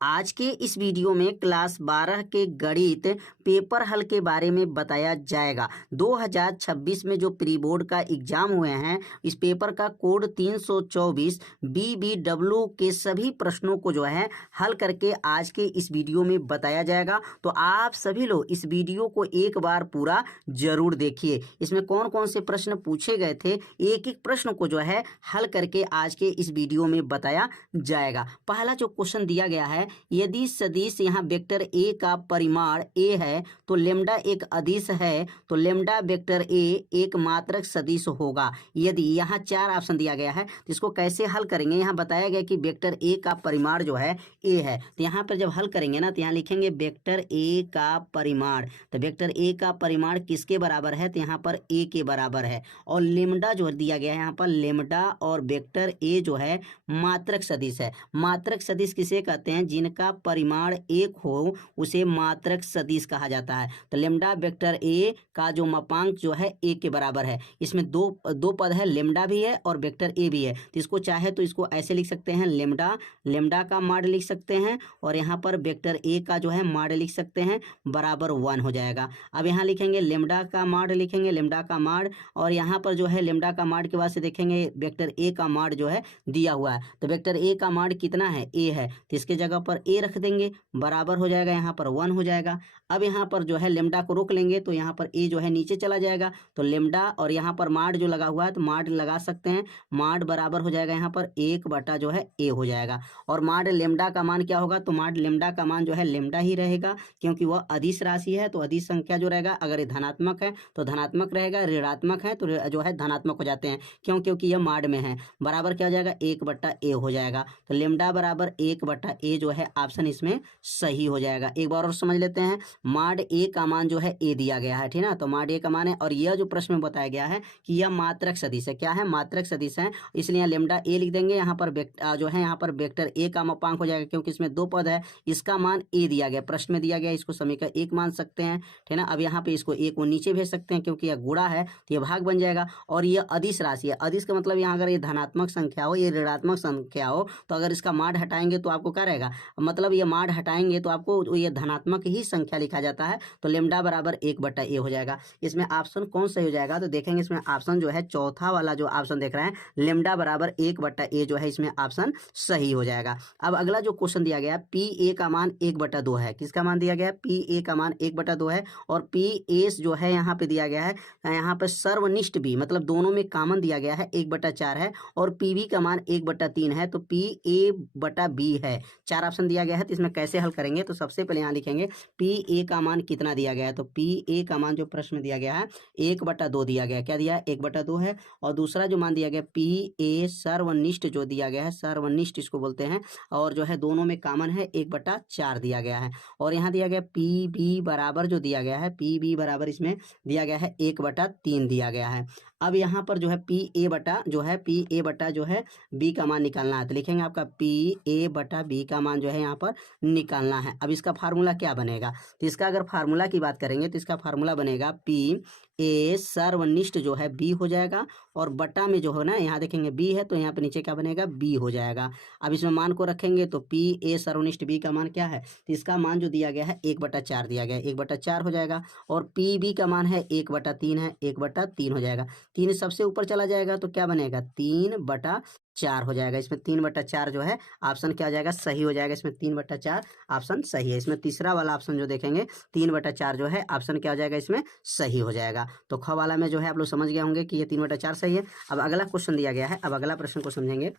आज के इस वीडियो में क्लास 12 के गणित पेपर हल के बारे में बताया जाएगा। 2026 में जो प्री बोर्ड का एग्जाम हुए हैं, इस पेपर का कोड 324 BBW के सभी प्रश्नों को जो है हल करके आज के इस वीडियो में बताया जाएगा। तो आप सभी लोग इस वीडियो को एक बार पूरा जरूर देखिए। इसमें कौन कौन से प्रश्न पूछे गए थे, एक एक प्रश्न को जो है हल करके आज के इस वीडियो में बताया जाएगा। पहला जो क्वेश्चन दिया गया है, यदि सदिश यहाँ वेक्टर ए का परिमाण ए है तो लेम्डा एक अदिश है तो लेम्डा वेक्टर ए एक मात्रक सदिश होगा। यदि यहाँ चार ऑप्शन दिया गया है तो इसको कैसे हल करेंगे। यहाँ बताया गया कि वेक्टर ए का परिमाण जो है ए है, तो यहाँ पर जब हल करेंगे ना तो यहाँ लिखेंगे वेक्टर ए का परिमाण। तो वेक्टर ए का परिमाण किसके बराबर है, तो यहाँ पर ए के बराबर है। और लेम्डा जो दिया गया है यहाँ पर लेम्डा और वेक्टर ए जो है मात्रक सदिश है। मात्रक सदिश किसे कहते हैं, जिनका परिमाण एक हो उसे मात्रक सदिश कहा जाता है। तो लेम्डा वेक्टर ए का जो मापांक जो है ए के बराबर है। इसमें दो पद है, लेम्डा भी है और वेक्टर ए भी है। तो इसको चाहे तो इसको ऐसे लिख सकते हैं, लेम्डा का माड लिख सकते हैं और यहाँ पर वेक्टर ए का जो है माड लिख सकते हैं, बराबर 1 हो जाएगा। अब यहाँ लिखेंगे लेम्डा का माड, लिखेंगे लेम्डा का माड और यहाँ पर जो है लेम्डा का माड के बाद से देखेंगे वेक्टर ए का माड जो है दिया हुआ है। तो वेक्टर ए का माड कितना है, ए है, तो इसके जगह पर ए रख देंगे, बराबर हो जाएगा, यहाँ पर 1 हो जाएगा। अब यहाँ पर जो है लेम्डा को रोक लेंगे तो यहाँ पर ए जो है नीचे चला जाएगा, तो लेम्डा और यहाँ पर माड जो लगा हुआ है तो माड लगा सकते हैं, माड बराबर हो जाएगा यहाँ पर 1 बटा जो है ए हो जाएगा। और माड लेम्डा का मान क्या होगा, तो माड लेम्डा का मान जो है लेम्डा ही रहेगा, क्योंकि वह अदिश राशि है। तो अदिश संख्या जो रहेगा, अगर ये धनात्मक है तो धनात्मक रहेगा, ऋणात्मक है तो जो है धनात्मक हो जाते हैं, क्योंकि यह माड में है। बराबर क्या हो जाएगा, 1 बटा ए हो जाएगा। तो लेम्डा बराबर 1 बटा ए जो है ऑप्शन इसमें सही हो जाएगा। एक बार और समझ लेते हैं, माड ए का मान जो है ए दिया गया है, ठीक ना, तो माड ए का मान है। और यह जो प्रश्न में बताया गया है कि यह मात्रक सदिश है, क्या है, मात्रक सदिश है, इसलिए लेम्डा ए लिख देंगे। यहाँ पर जो है यहाँ पर वेक्टर ए का मापांक हो जाएगा, क्योंकि इसमें दो पद है, इसका मान ए दिया गया, प्रश्न में दिया गया, इसको समीकरण 1 मान सकते हैं, ठीक ना। अब यहाँ पे इसको ए को नीचे भेज सकते हैं, क्योंकि यह गुणा है तो यह भाग बन जाएगा। और यह अदिश राशि है, अदिश का मतलब यहाँ अगर ये धनात्मक संख्या हो, ये ऋणात्मक संख्या हो, तो अगर इसका माड हटाएंगे तो आपको क्या रहेगा, मतलब ये माड हटाएंगे तो आपको ये धनात्मक ही संख्या लिखा जाता है। तो लेम्डा बराबर 1 बटा ए हो जाएगा। इसमें ऑप्शन कौन सही हो जाएगा, तो देखेंगे इसमें ऑप्शन जो है चौथा वाला जो ऑप्शन देख रहे हैं, लेम्डा बराबर 1 बटा ए जो है इसमें ऑप्शन सही हो जाएगा। अब अगला जो क्वेश्चन दिया गया, पी ए का मान 1 बटा 2 है, किसका मान दिया गया है, पी ए का मान 1 बटा 2 है। और पी एस जो है यहाँ पे दिया गया है, यहाँ पे सर्वनिष्ठ बी, मतलब दोनों में कॉमन दिया गया है, 1 बटा 4 है। और पी बी का मान 1 बटा 3 है, तो पी ए बटा बी है। चार ऑप्शन दिया गया है, तो इसमें कैसे हल करेंगे, तो सबसे पहले यहाँ लिखेंगे पी ए का मान कितना दिया गया है, तो पी ए का मान जो प्रश्न में दिया गया है 1 बटा 2 दिया गया, क्या दिया है, 1 बटा 2 है। और दूसरा जो मान दिया गया पी ए सर्वनिष्ठ जो दिया गया है, सर्वनिष्ठ इसको बोलते हैं, और जो है दोनों में कॉमन है, 1 बटा 4 दिया गया है। और यहाँ दिया गया पी बी बराबर जो दिया गया है, पी बी बराबर इसमें दिया गया है 1 बटा 3 दिया गया है। अब यहाँ पर जो है पी ए बटा जो है बी का मान निकालना है, तो लिखेंगे आपका पी ए बटा बी का मान जो है यहाँ पर निकालना है। अब इसका फार्मूला क्या बनेगा, तो इसका अगर फार्मूला की बात करेंगे तो इसका फार्मूला बनेगा पी ए सर्वनिष्ठ जो है बी हो जाएगा, और बटा में जो है ना यहाँ देखेंगे बी है, तो यहाँ पे नीचे क्या बनेगा, बी हो जाएगा। अब इसमें मान को रखेंगे तो पी ए सर्वनिष्ठ बी का मान क्या है, तो इसका मान जो दिया गया है 1 बटा 4 दिया गया है, 1 बटा 4 हो जाएगा। और पी बी का मान है 1 बटा 3 है, 1 बटा 3 हो जाएगा। 3 सबसे ऊपर चला जाएगा तो क्या बनेगा, 3 बटा 4 हो जाएगा। इसमें 3 बटा 4 जो है ऑप्शन क्या हो जाएगा, सही हो जाएगा। इसमें 3 बटा 4 ऑप्शन सही है। इसमें तीसरा वाला ऑप्शन जो देखेंगे 3 बटा 4 जो है ऑप्शन क्या हो जाएगा, इसमें सही हो जाएगा। तो ख वाला में जो है आप लोग समझ गए होंगे कि ये 3 बटा 4 सही है। अब अगला क्वेश्चन दिया गया है, अब अगला प्रश्न को समझेंगे।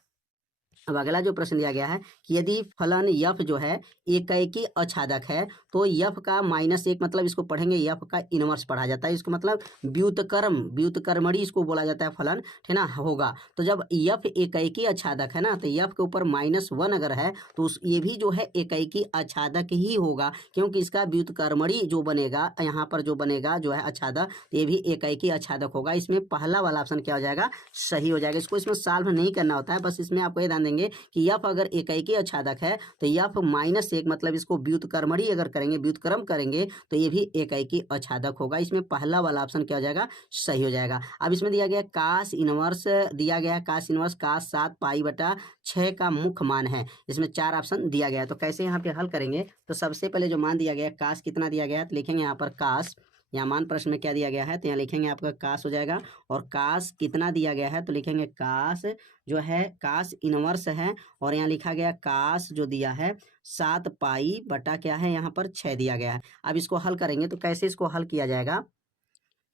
अब अगला जो प्रश्न दिया गया है कि यदि फलन यफ जो है एकाएकी अछादक है तो यफ का -1, मतलब इसको पढ़ेंगे यफ का इनवर्स पढ़ा जाता है, इसको मतलब व्युत्क्रमणी इसको बोला जाता है फलन, ठीक ना, होगा। तो जब यफ एकाएकी अछादक है ना, तो यफ के ऊपर -1 अगर है तो ये भी जो है एकाएकी अछादक ही होगा, क्योंकि इसका व्युत्क्रमणी जो बनेगा यहाँ पर जो बनेगा जो है अछादक, ये भी एकाएकी अछादक होगा। इसमें पहला वाला ऑप्शन क्या हो जाएगा, सही हो जाएगा। इसको इसमें सॉल्व नहीं करना होता है, बस इसमें आपको ये ध्यान देंगे समझेंगे कि यफ अगर एकाएकी आच्छादक है तो यफ माइनस एक, मतलब इसको व्युत्क्रमणी अगर करेंगे, व्युत्क्रम करेंगे तो ये भी एकाएकी आच्छादक होगा। इसमें पहला वाला ऑप्शन क्या हो जाएगा, सही हो जाएगा। अब इसमें दिया गया कास इनवर्स, दिया गया है कास इनवर्स कास 7 पाई/6 का मुख्य मान है। इसमें 4 ऑप्शन दिया गया है, तो कैसे यहाँ पे हल करेंगे, तो सबसे पहले जो मान दिया गया है कास कितना दिया गया है, तो लिखेंगे यहाँ पर कास, यहाँ मान प्रश्न में क्या दिया गया है, तो यहाँ लिखेंगे आपका कास हो जाएगा। और कास कितना दिया गया है, तो लिखेंगे कास जो है कास इनवर्स है, और यहाँ लिखा गया कास जो दिया है 7 पाई/, क्या है यहाँ पर 6 दिया गया है। अब इसको हल करेंगे तो कैसे इसको हल किया जाएगा,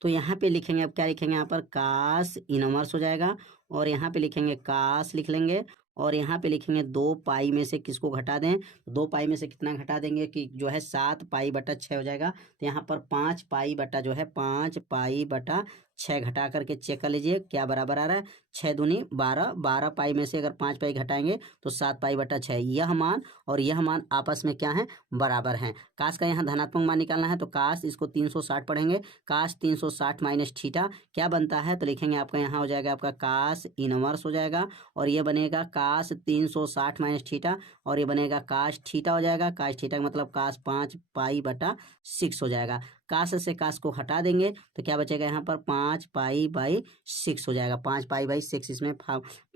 तो यहाँ पे लिखेंगे, अब क्या लिखेंगे यहाँ पर कास इनवर्स हो जाएगा, और यहाँ पे लिखेंगे कास लिख लेंगे, और यहाँ पे लिखेंगे 2 पाई में से किसको घटा दें, 2 पाई में से कितना घटा देंगे कि जो है 7 पाई/6 हो जाएगा। तो यहाँ पर 5 पाई/ जो है 5 पाई/6 घटा करके चेक कर लीजिए क्या बराबर आ रहा है, 6 दूनी 12, 12 पाई में से अगर 5 पाई घटाएंगे तो 7 पाई/6। यह मान और यह मान आपस में क्या है, बराबर हैं। कास का यहाँ धनात्मक मान निकालना है, तो कास इसको 360 पढ़ेंगे, कास 360 माइनस थीटा क्या बनता है, तो लिखेंगे आपका यहाँ हो जाएगा आपका कास इनवर्स हो जाएगा, और ये बनेगा कास 360 माइनस थीटा, और ये बनेगा कास थीटा हो जाएगा। कास थीटा का मतलब कास 5 पाई/6 हो जाएगा। कास से कास को हटा देंगे तो क्या बचेगा यहाँ पर 5 पाई/6 हो जाएगा। 5 पाई/6 इसमें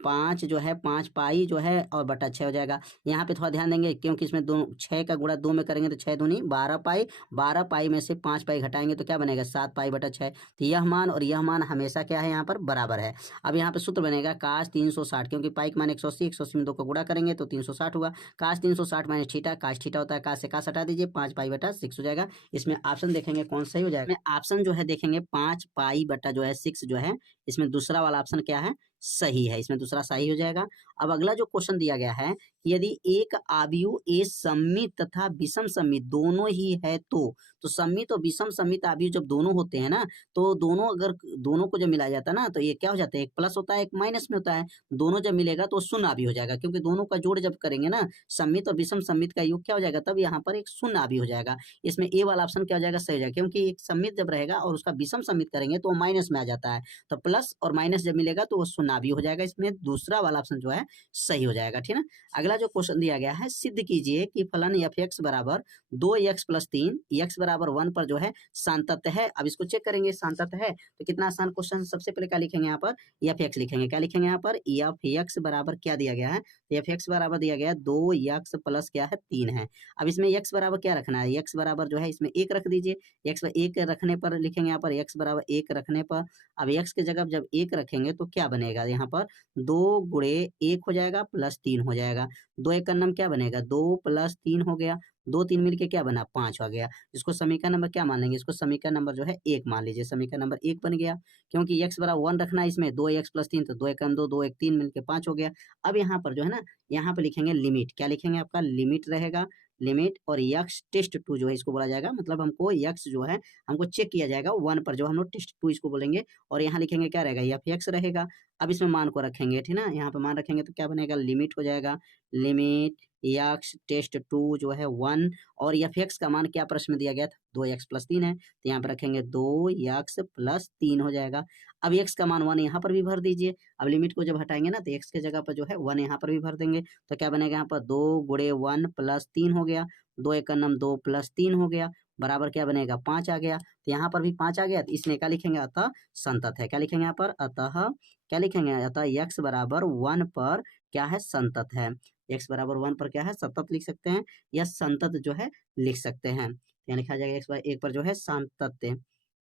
5 जो है 5 पाई जो है और बटा 6 हो जाएगा। यहाँ पे थोड़ा ध्यान देंगे क्योंकि इसमें 6 का गुणा 2 में करेंगे तो 6 दूनी 12 पाई, 12 पाई में से 5 पाई घटाएंगे तो क्या बनेगा 7 पाई/6। तो यह मान और यह मान हमेशा क्या है यहाँ पर बराबर है। अब यहाँ पे सूत्र बनेगा कास 360, क्योंकि पाई का मान 180, 180 में 2 को गुणा करेंगे तो 360 होगा। कास 360 माइनस थीटा, कास थीटा होता है, कास से कास हटा दीजिए 5 पाई/6 हो जाएगा। इसमें ऑप्शन देखेंगे कौन सही हो जाएगा, ऑप्शन जो है देखेंगे 5 पाई/6 जो है, इसमें दूसरा वाला ऑप्शन क्या है, सही है, इसमें दूसरा सही हो जाएगा। अब अगला जो क्वेश्चन दिया गया है, यदि एक आव्यूह ए सममित तथा विषम सममित दोनों ही है तो सममित और विषम सममित आव्यूह जब दोनों होते हैं ना, तो दोनों अगर दोनों को जब मिलाया जाता है ना, तो ये क्या हो जाता है, एक प्लस होता है एक माइनस में होता है। दोनों जब मिलेगा तो शून्य आव्यूह हो जाएगा, क्योंकि दोनों का जोड़ जब करेंगे ना, सममित और विषम सममित का योग क्या हो जाएगा, तब यहाँ पर एक शून्य आव्यूह हो जाएगा। इसमें ए वाला ऑप्शन क्या हो जाएगा, सही हो जाएगा, क्योंकि एक सममित जब रहेगा और उसका विषम सममित करेंगे तो वो माइनस में आ जाता है, तो प्लस और माइनस जब मिलेगा तो वो शून्य आव्यूह हो जाएगा। इसमें दूसरा वाला ऑप्शन जो है सही हो जाएगा, ठीक है। अगला जो क्वेश्चन दिया गया है, सिद्ध कीजिए कि फलन f(x) बराबर 2x + 3 x बराबर 1 पर जो है सांतत्य है। अब इसको चेक करेंगे, सांतत्य है तो कितना आसान क्वेश्चन। सबसे पहले क्या लिखेंगे यहाँ पर, f(x) लिखेंगे। क्या लिखेंगे यहाँ पर, f(x) बराबर क्या दिया गया है, f(x) बराबर दिया गया है 2x + क्या है 3 है। अब इसमें x बराबर क्या रखना है, x बराबर जो है इसमें 1 रख दीजिए। x पर 1 रखने पर लिखेंगे यहाँ पर x बराबर 1 रखने पर, अब x के जगह जब 1 रखेंगे तो क्या बनेगा यहाँ पर 2 गुणे 1 हो जाएगा प्लस 3 हो जाएगा। 2 1 का नंबर क्या बनेगा, 2 + 3 हो गया, 2 3 मिलके क्या बना 5 हो गया। इसको समीकरण नंबर क्या मान लेंगे, इसको समीकरण नंबर जो है 1 मान लीजिए। समीकरण नंबर 1 बन गया, क्योंकि x बराबर 1 रखना है इसमें, 2x + 3 तो 2 1 2 2 1 3 मिलके 5 हो गया। अब यहाँ पर जो है ना, यहाँ पे लिखेंगे लिमिट, क्या लिखेंगे आपका लिमिट रहेगा, लिमिट और x टेस्ट 2 जो है इसको बोला जाएगा, मतलब हमको x जो है हमको चेक किया जाएगा 1 पर, जो हम लोग टेस्ट 2 इसको बोलेंगे। और यहाँ लिखेंगे क्या रहेगा, f(x) रहेगा। अब इसमें मान को रखेंगे, ठीक ना, यहाँ पे मान रखेंगे तो क्या बनेगा, लिमिट हो जाएगा, लिमिट x टेस्ट 2 जो है 1, और f(x) का मान क्या प्रश्न में दिया गया था, 2x + 3 है, तो यहाँ पे रखेंगे 2x + 3 हो जाएगा। अब x का मान 1 यहाँ पर भी भर दीजिए। अब लिमिट को जब हटाएंगे ना तो x के जगह पर जो है 1 यहाँ पर भी भर देंगे, तो क्या बनेगा यहाँ पर 2 गुणे 1 + 3 हो गया, 2 1 2 + 3 हो गया, बराबर क्या बनेगा 5 आ गया। तो यहाँ पर भी 5 आ गया, तो इसमें क्या लिखेंगे, अतः संतत है। क्या लिखेंगे यहाँ पर, अतः क्या लिखेंगे, अतः x बराबर 1 पर क्या है, संतत है। x बराबर 1 पर क्या है, सतत लिख सकते हैं या संतत जो है लिख सकते हैं। यहाँ लिखा जाएगा x/1 पर जो है सांतत्य,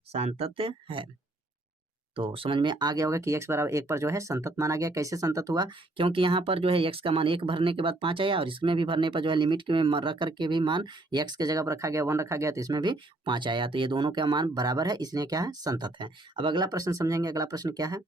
सांतत्य है। तो समझ में आ गया होगा कि x बराबर 1 पर जो है संतत माना गया। कैसे संतत हुआ, क्योंकि यहाँ पर जो है x का मान 1 भरने के बाद 5 आया, और इसमें भी भरने पर जो है लिमिट के में रख करके भी मान x के जगह पर रखा गया 1 रखा गया, तो इसमें भी 5 आया। तो ये दोनों का मान बराबर है, इसलिए क्या है, संतत है। अब अगला प्रश्न समझेंगे, अगला प्रश्न क्या है।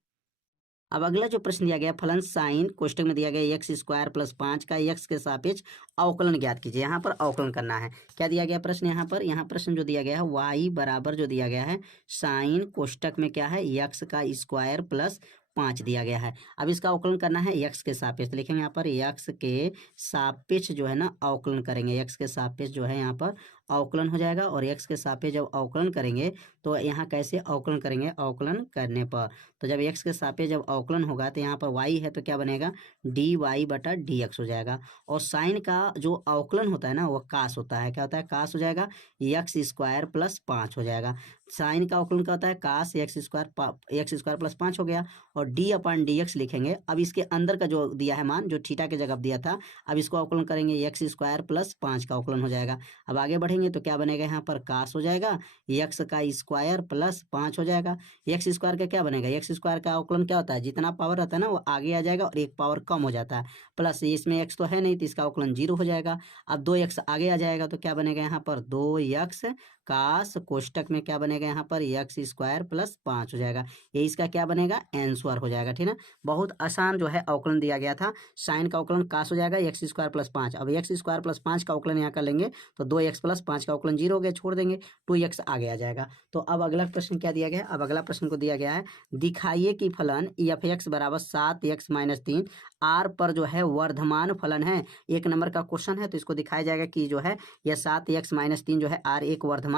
अब अगला जो प्रश्न दिया गया, फलन साइन कोष्टक में दिया गया x² + 5 का x के सापेक्ष अवकलन ज्ञात कीजिए। यहाँ पर अवकलन करना है। क्या दिया गया प्रश्न, यहाँ पर यहाँ प्रश्न जो दिया गया है y बराबर जो दिया गया है साइन कोष्टक में क्या है x² + 5 दिया गया है। अब इसका अवकलन करना है x के सापेक्ष, तो लिखेंगे यहाँ पर x के सापेक्ष जो है ना अवकलन करेंगे, x के सापेक्ष जो है यहाँ पर अवकलन हो जाएगा। और x के सापेक्ष जब अवकलन करेंगे तो यहाँ कैसे अवकलन करेंगे, अवकलन करने पर तो जब x के सापेक्ष जब अवकलन होगा तो यहाँ पर y है तो क्या बनेगा dy/dx हो जाएगा। और साइन का जो अवकलन होता है ना वो कास होता है, क्या होता है कास हो जाएगा, x² + 5 हो जाएगा। साइन का अवकलन क्या होता है कास x² + 5 हो गया। और d/dx लिखेंगे। अब इसके अंदर का जो दिया है मान जो थीटा के जगह दिया था, अब इसको अवकलन करेंगे x² + 5 का अवकलन हो जाएगा। अब आगे बढ़ेंगे तो क्या बनेगा यहाँ पर कास हो जाएगा, x² + 5 हो जाएगा। x² का क्या बनेगा, x² का अवकलन क्या होता है, जितना पावर रहता है ना वो आगे आ जाएगा और एक पावर कम हो जाता है, प्लस इसमें x तो है नहीं तो इसका अवकलन 0 हो जाएगा। अब 2x आगे आ जाएगा तो क्या बनेगा यहाँ पर 2x कास कोष्टक में क्या बनेगा यहाँ पर x² + 5 हो जाएगा। ये इसका क्या बनेगा आंसर हो जाएगा, ठीक है। बहुत आसान जो है अवकलन दिया गया था। साइन का अवकलन कास हो जाएगा x² + 5। अब x² + 5 का अवकलन यहाँ कर लेंगे तो 2x + 5 का अवकलन 0 हो गया, छोड़ देंगे 2x आगे आ जाएगा। तो अब अगला प्रश्न क्या दिया गया है, अब अगला प्रश्न को दिया गया है दिखाइए कि फलन f(x) = 7x - 3 r पर जो है वर्धमान फलन है। 1 नंबर का क्वेश्चन है तो इसको दिखाया जाएगा कि जो है यह 7x - 3 जो है r एक वर्धमान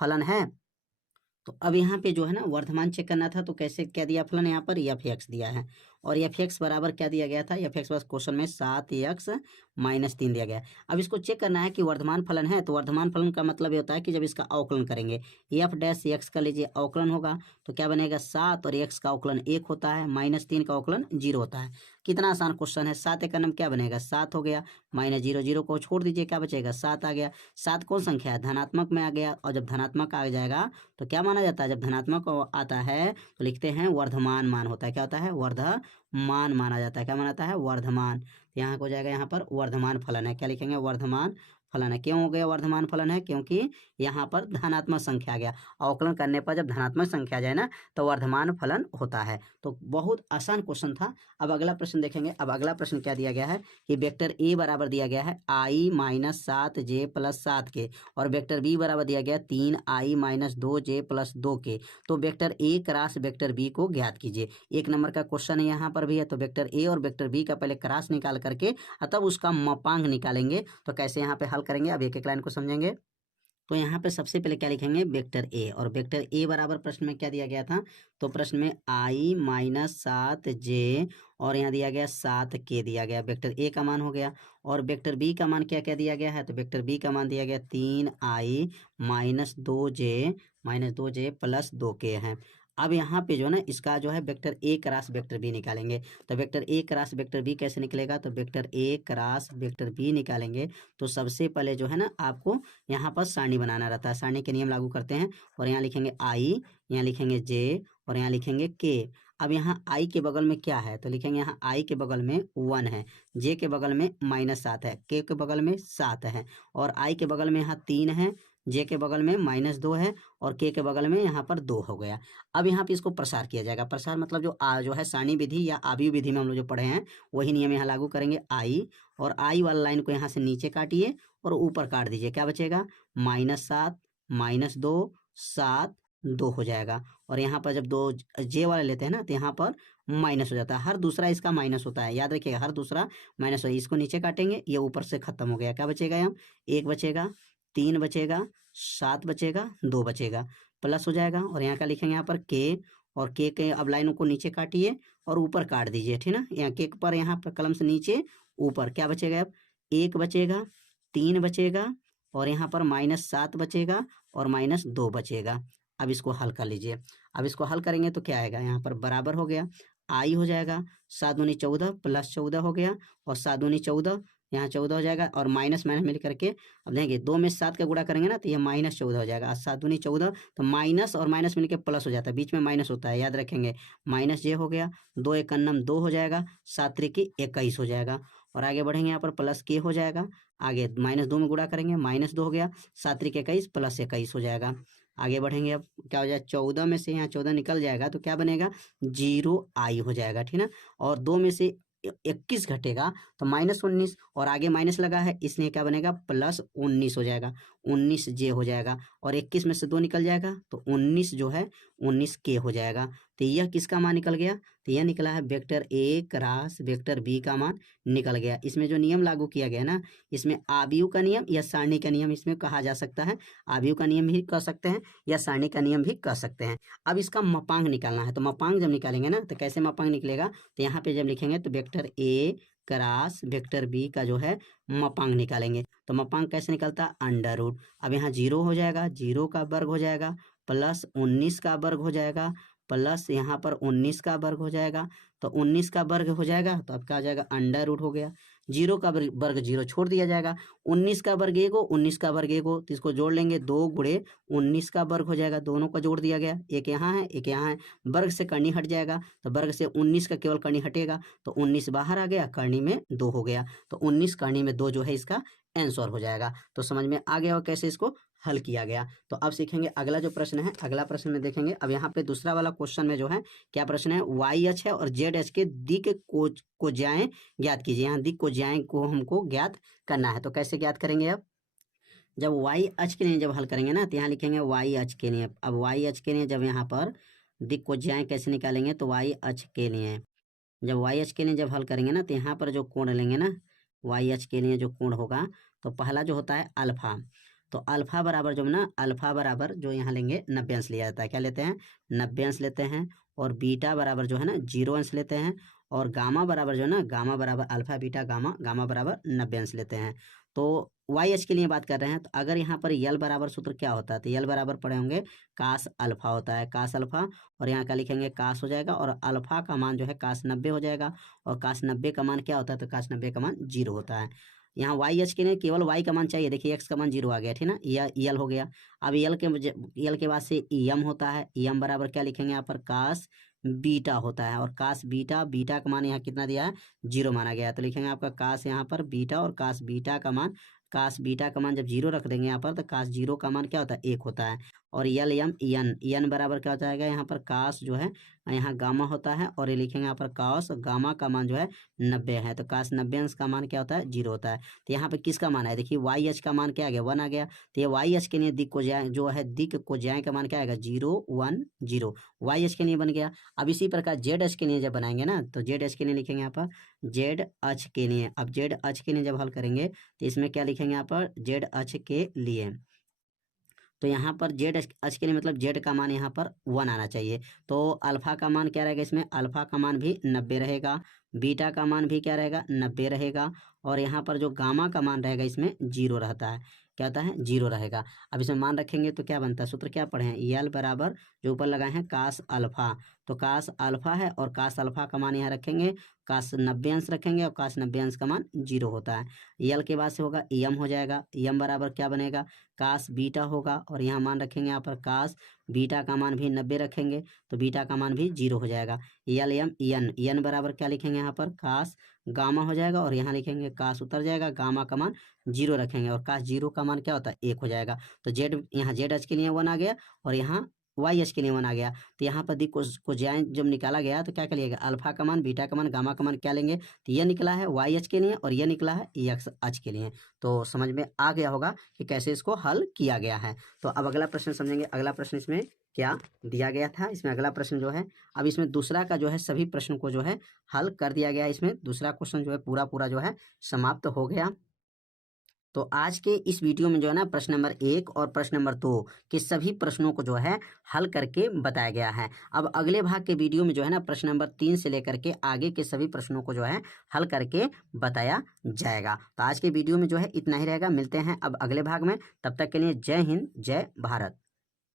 फलन है। तो अब यहाँ पे जो है ना वर्धमान चेक करना था तो कैसे क्या दिया फलन यहाँ पर f(x) दिया है। और f(x) बराबर क्या दिया गया था, f(x) बस क्वेश्चन में 7x - 3 दिया गया है। अब इसको चेक करना है कि वर्धमान फलन है, तो वर्धमान फलन का मतलब ये होता है कि जब इसका अवकलन करेंगे f' का लीजिए अवकलन होगा तो क्या बनेगा 7 और x का अवकलन 1 होता है, -3 का अवकलन 0 होता है। कितना आसान क्वेश्चन है। 7 एक क्या बनेगा 7 हो गया, -0 0 को छोड़ दीजिए क्या बचेगा 7 आ गया। 7 कौन संख्या है धनात्मक में आ गया, और जब धनात्मक आ जाएगा तो क्या माना जाता है, जब धनात्मक आता है तो लिखते हैं वर्धमान मान होता है, क्या होता है वर्धमान माना जाता है, क्या माना जाता है वर्धमान। यहाँ हो जाएगा यहाँ पर वर्धमान फलन है, क्या लिखेंगे वर्धमान फलन है। क्यों हो गया वर्धमान फलन है, क्योंकि यहाँ पर धनात्मक संख्या आ गया। अवकलन करने पर जब धनात्मक संख्या आ जाए ना तो वर्धमान फलन होता है। तो बहुत आसान क्वेश्चन था। अब अगला प्रश्न देखेंगे। अब अगला प्रश्न क्या दिया गया है कि वेक्टर ए बराबर दिया गया है i - 7j + 7 के, और वेक्टर बी बराबर दिया गया 3i - 2j + 2 के। तो vector A cross vector B को ज्ञात कीजिए। 1 नंबर का क्वेश्चन है यहाँ पर भी है। तो वेक्टर ए और वेक्टर बी का पहले क्रॉस निकाल करके तब उसका मापांक निकालेंगे। तो कैसे यहाँ पे हल करेंगे अब एक एक लाइन को समझेंगे। तो यहाँ पे सबसे पहले क्या लिखेंगे वेक्टर ए, और वेक्टर ए बराबर प्रश्न में क्या दिया गया था, तो प्रश्न में i - 7j और यहाँ दिया गया 7k दिया गया, वेक्टर ए का मान हो गया। और वेक्टर बी का मान क्या क्या दिया गया है, तो वेक्टर बी का मान दिया गया 3i - 2j + 2k है। अब यहाँ पे जो है ना इसका जो है vector A cross vector B निकालेंगे। तो vector A cross vector B कैसे निकलेगा, तो vector A cross vector B निकालेंगे तो सबसे पहले जो है ना आपको यहाँ पर सारणी बनाना रहता है, सारणी के नियम लागू करते हैं। और यहाँ लिखेंगे आई, यहाँ लिखेंगे जे और यहाँ लिखेंगे के। अब यहाँ आई के बगल में क्या है, तो लिखेंगे यहाँ आई के बगल में 1 है, जे के बगल में -7 है, के बगल में 7 है, और आई के बगल में यहाँ 3 है, जे के बगल में -2 है, और के बगल में यहाँ पर 2 हो गया। अब यहाँ पे इसको प्रसार किया जाएगा। प्रसार मतलब जो है सारणी विधि या आव्यूह विधि में हम लोग जो पढ़े हैं वही नियम यहाँ लागू करेंगे। आई और आई वाला लाइन को यहाँ से नीचे काटिए और ऊपर काट दीजिए, क्या बचेगा -7 -2 7 2 हो जाएगा। और यहाँ पर जब 2 जे वाले लेते हैं ना तो यहाँ पर माइनस हो जाता है, हर दूसरा इसका माइनस होता है, याद रखिएगा हर दूसरा माइनस हो। इसको नीचे काटेंगे ये ऊपर से खत्म हो गया, क्या बचेगा यहाँ 1 बचेगा, 3 बचेगा, 7 बचेगा, 2 बचेगा, प्लस हो जाएगा। और यहाँ का लिखेंगे यहाँ पर के, और के अब लाइनों को नीचे काटिए और ऊपर काट दीजिए, ठीक ना। यहाँ के पर यहाँ पर कलम से नीचे ऊपर क्या बचेगा, अब 1 बचेगा, 3 बचेगा, और यहाँ पर -7 बचेगा और -2 बचेगा। अब इसको हल कर लीजिए। अब इसको हल करेंगे तो क्या आएगा, यहाँ पर बराबर हो गया आई हो जाएगा 7 दूनी 14 + 14 हो गया, और 7 दूनी 14 यहाँ 14 हो जाएगा, और माइनस माइनस मिल करके अब देखेंगे 2 में 7 का गुणा करेंगे ना तो ये -14 हो जाएगा। 7 दूनी 14 तो माइनस और माइनस मिलकर प्लस हो जाता है, बीच में माइनस होता है, याद रखेंगे -j हो गया, 2 एक 2 हो जाएगा, 7 त्रिकी 21 हो जाएगा। और आगे बढ़ेंगे यहाँ पर प्लस के हो जाएगा, आगे -2 में गुणा करेंगे -2 हो गया, 7 त्रिक 21 + 21 हो जाएगा। आगे बढ़ेंगे अब क्या हो जाएगा 14 में से यहाँ 14 निकल जाएगा तो क्या बनेगा 0i हो जाएगा, ठीक ना। और 2 में से 21 घटेगा तो -19, और आगे माइनस लगा है इसलिए क्या बनेगा +19 हो जाएगा, 19j हो जाएगा। और 21 में से 2 निकल जाएगा तो 19 जो है 19 के हो जाएगा। तो यह किसका मान निकल गया? तो यह निकला है vector A cross vector B का मान निकल गया। इसमें जो नियम लागू किया गया ना, इसमें आव्यूह का नियम या सारणी का नियम इसमें कहा जा सकता है। आव्यूह का नियम भी कह सकते हैं या सारणी का नियम भी कह सकते हैं। अब इसका मापांक निकालना है, तो मापांक जब निकालेंगे ना, तो कैसे मापांक निकलेगा? तो यहाँ पे जब लिखेंगे तो vector A cross vector B का जो है मापांक निकालेंगे। तो मापांक कैसे निकलता है? Under root. अब यहाँ 0 हो जाएगा, 0 का वर्ग हो जाएगा, प्लस 19 का वर्ग हो जाएगा, प्लस यहाँ पर 19 का वर्ग हो जाएगा। तो 19 का वर्ग हो जाएगा तो अब क्या हो जाएगा? अंडर रूट हो गया। 0 का वर्ग 0 छोड़ दिया जाएगा। 19 का वर्ग 1 हो, 19 का वर्ग 1 हो, तो इसको जोड़ लेंगे, 2 गुणे 19 का वर्ग हो जाएगा। दोनों का जोड़ दिया गया, एक यहाँ है एक यहाँ है, वर्ग से करनी हट जाएगा, तो वर्ग से 19 का केवल करनी हटेगा, तो 19 बाहर आ गया, करनी में 2 हो गया, तो 19 करनी में 2 जो है इसका आंसर हो जाएगा। तो समझ में आ गया और कैसे इसको हल किया गया। तो अब सीखेंगे अगला जो प्रश्न है, अगला प्रश्न में देखेंगे। अब यहाँ पे दूसरा वाला क्वेश्चन में जो है क्या प्रश्न है? वाई अक्ष है और जेड अक्ष के दिक को ज्याएं ज्ञात कीजिए। यहाँ दिक को ज्याएं को हमको ज्ञात करना है। तो कैसे ज्ञात करेंगे? अब जब वाई अक्ष के लिए जब हल करेंगे ना, तो यहाँ लिखेंगे वाई अक्ष के लिए। अब वाई अक्ष के लिए जब यहाँ पर दिक को ज्याएं कैसे निकालेंगे? तो वाई अक्ष के लिए जब वाई अक्ष के लिए जब हल करेंगे ना, तो यहाँ पर जो कोण लेंगे ना, वाई अक्ष के लिए जो कोण होगा, तो पहला जो होता है अल्फा। तो अल्फा बराबर जो ना, अल्फा बराबर जो यहाँ लेंगे 90 अंश लिया जाता है। क्या लेते हैं? 90 अंश लेते हैं। और बीटा बराबर जो है ना 0 अंश लेते हैं। और गामा बराबर जो है ना, गामा बराबर अल्फा बीटा गामा, गामा बराबर 90 अंश लेते हैं। तो वाई एच के लिए बात कर रहे हैं। तो अगर यहाँ पर यल बराबर सूत्र क्या होता है? तो यल बराबर पढ़े होंगे कास अल्फा होता है, कास अल्फा। और यहाँ का लिखेंगे कास हो जाएगा, और अल्फा का मान जो है कास 90 हो जाएगा। और कास 90 का मान क्या होता है? तो कास 90 का मान 0 होता है। यहाँ वाई एच के लिए केवल वाई का मान चाहिए। देखिए एक्स का मान 0 आ गया, ठीक ना, यल हो गया। अब यल के बाद से यम होता है। यम बराबर क्या लिखेंगे यहाँ पर? कास बीटा होता है। और कास बीटा, बीटा का मान यहाँ कितना दिया है? 0 माना गया है। तो लिखेंगे आपका कास यहाँ पर बीटा, और कास बीटा का मान, कास बीटा का मान जब 0 रख देंगे यहाँ पर, तो कास 0 का मान क्या होता है? 1 होता है। और यल यम यन, यन बराबर क्या हो जाएगा? यहाँ पर कास जो है यहाँ गामा होता है, और ये लिखेंगे यहाँ पर कास गामा का मान जो है 90 है। तो कास 90 अंश का मान क्या होता है? 0 होता है। तो यहाँ पे किसका मान है? देखिए वाई एच का मान क्या आ गया? 1 आ गया। तो ये वाई एच के लिए दिक को ज्याएं जो है, दिक को ज्याएं का मान क्या आएगा? 0 1 0, वाई एच के लिए बन गया। अब इसी प्रकार जेड एच के लिए जब बनाएंगे ना, तो जेड एच के लिए लिखेंगे यहाँ पर जेड अक्ष के लिए। अब जेड अक्ष के लिए जब हल करेंगे, तो इसमें क्या लिखेंगे यहाँ पर? जेड अक्ष के लिए। तो यहाँ पर जेड अक्ष के लिए मतलब जेड का मान यहाँ पर 1 आना चाहिए। तो अल्फा का मान क्या रहेगा इसमें? अल्फा का मान भी 90 रहेगा। बीटा का मान भी क्या रहेगा? 90 रहेगा। और यहाँ पर जो गामा का मान रहेगा इसमें 0 रहता है। क्या होता है? 0 रहेगा। अब इसमें मान रखेंगे तो क्या बनता है? सूत्र क्या पढ़े हैं? यल बराबर जो ऊपर लगाए हैं कास अल्फा। तो कास अल्फा है, और कास अल्फा का मान यहाँ रखेंगे, कास 90 अंश रखेंगे, और कास 90 अंश का मान 0 होता है। यल के बाद से होगा यम हो जाएगा। यम बराबर क्या बनेगा? कास बीटा होगा, और यहाँ मान रखेंगे यहाँ पर कास बीटा का मान भी 90 रखेंगे, तो बीटा का मान भी 0 हो जाएगा। यल यम यन, यन बराबर क्या लिखेंगे यहाँ पर? कास गामा हो जाएगा, और यहाँ लिखेंगे कास उतर जाएगा, गामा का मान 0 रखेंगे, और कास 0 का मान क्या होता है? 1 हो जाएगा। तो जेड यहाँ जेड एच के लिए 1 आ गया, और यहाँ वाई एच के लिए 1 आ गया। तो यहाँ पर दिक को ज्याएं जब निकाला गया, तो क्या कर लिएगा? अल्फा का मान, बीटा का मान, गामा का मान क्या लेंगे? तो यह निकला है वाई एच के लिए, और यह निकला है एक्स एच के लिए। तो समझ में आ गया होगा कि कैसे इसको हल किया गया है। तो अब अगला प्रश्न समझेंगे। अगला प्रश्न इसमें क्या दिया गया था? इसमें अगला प्रश्न जो है, अब इसमें दूसरा का जो है सभी प्रश्न को जो है हल कर दिया गया है। इसमें दूसरा क्वेश्चन जो है पूरा जो है समाप्त हो गया। तो आज के इस वीडियो में जो है ना, प्रश्न नंबर 1 और प्रश्न नंबर 2 के सभी प्रश्नों को जो है हल करके बताया गया है। अब अगले भाग के वीडियो में जो है ना, प्रश्न नंबर 3 से लेकर के आगे के सभी प्रश्नों को जो है हल करके बताया जाएगा। तो आज के वीडियो में जो है इतना ही रहेगा। मिलते हैं अब अगले भाग में। तब तक के लिए जय हिंद, जय भारत।